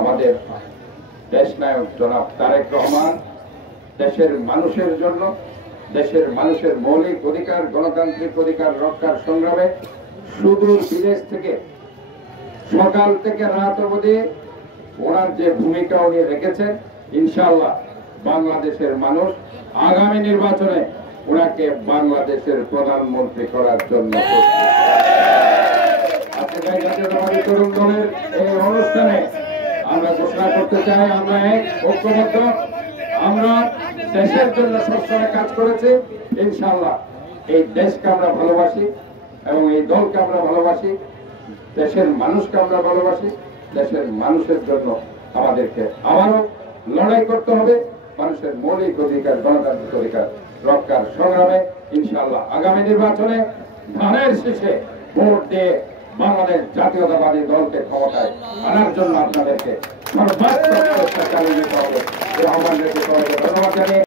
আমাদের দেশ নায়ক জনাব তারেক রহমান দেশের মানুষের জন্য দেশের মানুষের মৌলিক অধিকার গণতান্ত্রিক অধিকার রক্ষার সংগ্রামে সুদূর বিদেশ থেকে সকাল থেকে রাত অবধি ওনার যে ভূমিকা উনি রেখেছেন, ইনশাআল্লাহ বাংলাদেশের মানুষ আগামী নির্বাচনে ওনাকে বাংলাদেশের প্রধানমন্ত্রী করার জন্য তরুণ দলের এই অনুষ্ঠানে আমরা ঘোষণা করতে চাই, আমরা এক ঐক্যবদ্ধ, আমরা দেশের জন্য সবসময় কাজ করেছি। ইনশাআল্লাহ এই দেশকে আমরা ভালোবাসি এবং এই দলকে আমরা ভালোবাসি, দেশের মানুষকে আমরা ভালোবাসি। দেশের মানুষের জন্য আমাদেরকে আবারও লড়াই করতে হবে, মানুষের মৌলিক অধিকার গণতান্ত্রিক অধিকার রক্ষার সংগ্রামে। ইনশাআল্লাহ আগামী নির্বাচনে ধানের শীষে ভোট দিয়ে বাংলাদেশ জাতীয়তাবাদী দলকে ক্ষমতায় আনার জন্য আপনাদেরকে সর্বাত্মক চেষ্টা চালিয়ে যেতে হবে। এই আহ্বান রেখে ধন্যবাদ জানিয়ে